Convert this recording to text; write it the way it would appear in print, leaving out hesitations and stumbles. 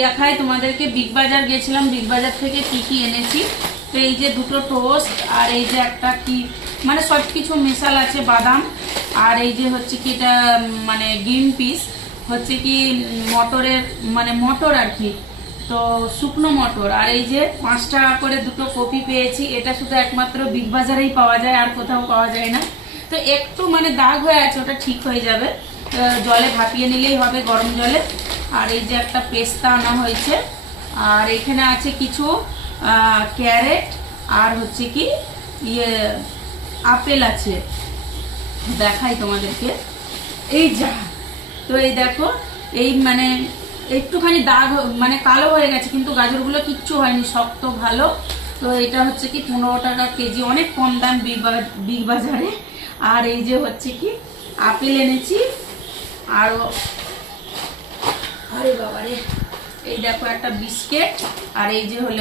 দেখাই তোমাদেরকে, বিগ বাজার গেছিলাম, বিগ বাজার থেকে কি কি এনেছি। তো এই যে দুটো টোস্ট, আর এই যে একটা কি মানে সব কিছু মেশাল আছে, বাদাম, আর এই যে হচ্ছে কি এটা মানে গ্রিন পিস, হচ্ছে কি মটরের মানে মটর আর কি, তো শুকনো মটর। আর এই যে 5 টাকা করে দুটো কপি পেয়েছি, এটা শুধু একমাত্র বিগ বাজারেই পাওয়া যায়, আর কোথাও পাওয়া যায় না। তো একটু মানে দাগ হয়ে আছে, ওটা ঠিক হয়ে যাবে, জলে ভাপিয়ে নিলেই হবে, গরম জলে। আর এই যে একটা পেস্তা আনা হয়েছে, আর এখানে আছে কিছু ক্যারেট, আর হচ্ছে কি ইয়ে আপেল আছে, দেখাই তোমাদেরকে, এই যা। তো এই দেখো, এই মানে একটুখানি দাগ মানে কালো হয়ে গেছে, কিন্তু গাজরগুলো কিচ্ছু হয়নি, শক্ত ভালো। তো এটা হচ্ছে কি 15 টাকা কেজি, অনেক কম দাম বিগ বাজারে। আর এই যে হচ্ছে কি আপেল এনেছি, আরো আরে বাবারে, এই দেখো একটা বিস্কিট, আর এই যে হলো